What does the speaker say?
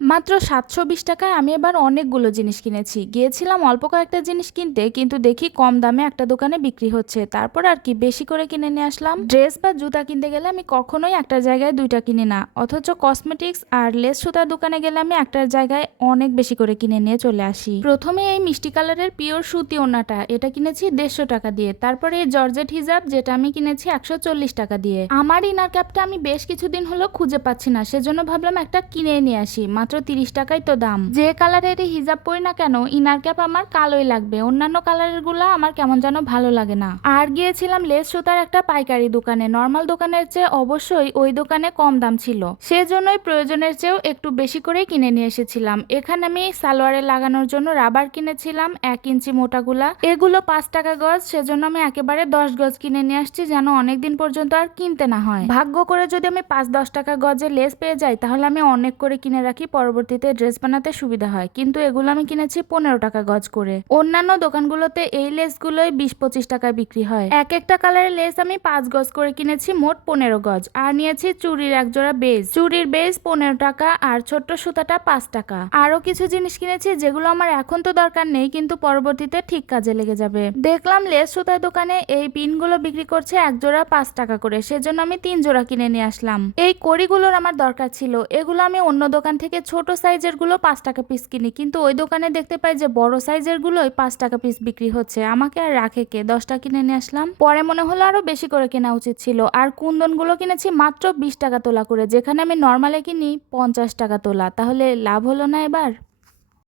মাত্র সাতশো বিশ টাকায় আমি এবার অনেকগুলো জিনিস কিনেছি। গিয়েছিলাম অল্প কয়েকটা জিনিস কিনতে, কিন্তু দেখি কম দামে একটা দোকানে বিক্রি হচ্ছে। তারপর আর কি বেশি করে কিনে নিয়ে আসলাম। ড্রেস বা জুতা কিনতে গেলে আমি কখনোই একটা জায়গায় দুইটা কিনি না। অথচ কসমেটিক্স আর লেস সুতার দোকানে গেলে আমি একটার জায়গায় অনেক বেশি করে কিনে নিয়ে চলে আসি। প্রথমে এই মিষ্টি কালারের পিওর সুতি ওনাটা, এটা কিনেছি দেড়শো টাকা দিয়ে। তারপরে এই জর্জেট হিজাব, যেটা আমি কিনেছি একশো চল্লিশ টাকা দিয়ে। আমার ইনার ক্যাপটা আমি বেশ কিছুদিন হলো খুঁজে পাচ্ছি না, সেজন্য ভাবলাম একটা কিনে নিয়ে আসি। মাত্র তিরিশ টাকাই তো দাম। যে কালারের এই হিজাব পরি না কেন, ইনার ক্যাপ আমার কালোই লাগবে। অন্যান্য কালারেরগুলা আমার কেমন যেন ভালো লাগে না। আর গিয়েছিলাম লেস সুতার একটা পাইকারি দোকানে। নর্মাল দোকানের চেয়ে অবশ্যই ওই দোকানে কম দাম ছিল। সেজন্যই প্রয়োজনের চেয়েও একটু বেশি করেই কিনে নিয়ে এসেছিলাম। এখানে আমি সালোয়ারে লাগানোর জন্য রাবার কিনেছিলাম, এক ইঞ্চি মোটাগুলা এগুলো পাঁচ টাকা গজ, সেজন্য আমি একেবারে দশ গজ কিনে নিয়ে আসছি যেন অনেকদিন পর্যন্ত আর কিনতে না হয়। ভাগ্য করে যদি আমি পাঁচ দশ টাকা গজে লেস পেয়ে যাই, তাহলে আমি অনেক করে কিনে রাখি পরবর্তীতে ড্রেস বানাতে সুবিধা হয়। কিন্তু এগুলো আমি কিনেছি পনেরো টাকা গজ করে। অন্যান্য দোকানগুলোতে এই লেসগুলোই বিশ পঁচিশ টাকায় বিক্রি হয়। এক একটা কালারের লেস আমি পাঁচ গজ করে কিনেছি মোট পনেরো গজ। আর নিয়েছি চুরির এক জোড়া বেজ। চুরির বেজ পনেরো টাকা আর ছোট্ট সুতাটা পাঁচ টাকা। আরও কিছু জিনিস কিনেছি যেগুলো আমার এখন তো দরকার নেই, কিন্তু পরবর্তীতে ঠিক কাজে লেগে যাবে। দেখলাম লেস সুতার দোকানে এই পিনগুলো বিক্রি করছে এক জোড়া পাঁচ টাকা করে। সেজন্য আমি তিন জোড়া কিনে নিয়ে আসলাম। এই কড়িগুলোর আমার দরকার ছিল। এগুলো আমি অন্য দোকান থেকে ছোট সাইজেরগুলো পাঁচ টাকা পিস কিনি। কিন্তু ওই দোকানে দেখতে পাই যে বড় সাইজের গুলোই পাঁচ টাকা পিস বিক্রি হচ্ছে। আমাকে আর রাখে কে? দশটা কিনে নিয়ে আসলাম। পরে মনে হলো আরও বেশি করে কেনা উচিত ছিল। আর কুন্দনগুলো কিনেছি মাত্র বিশ টাকা তোলা করে। যেখানে আমি নর্মালে কিনি পঞ্চাশ টাকা তোলা। তাহলে লাভ হলো না এবার?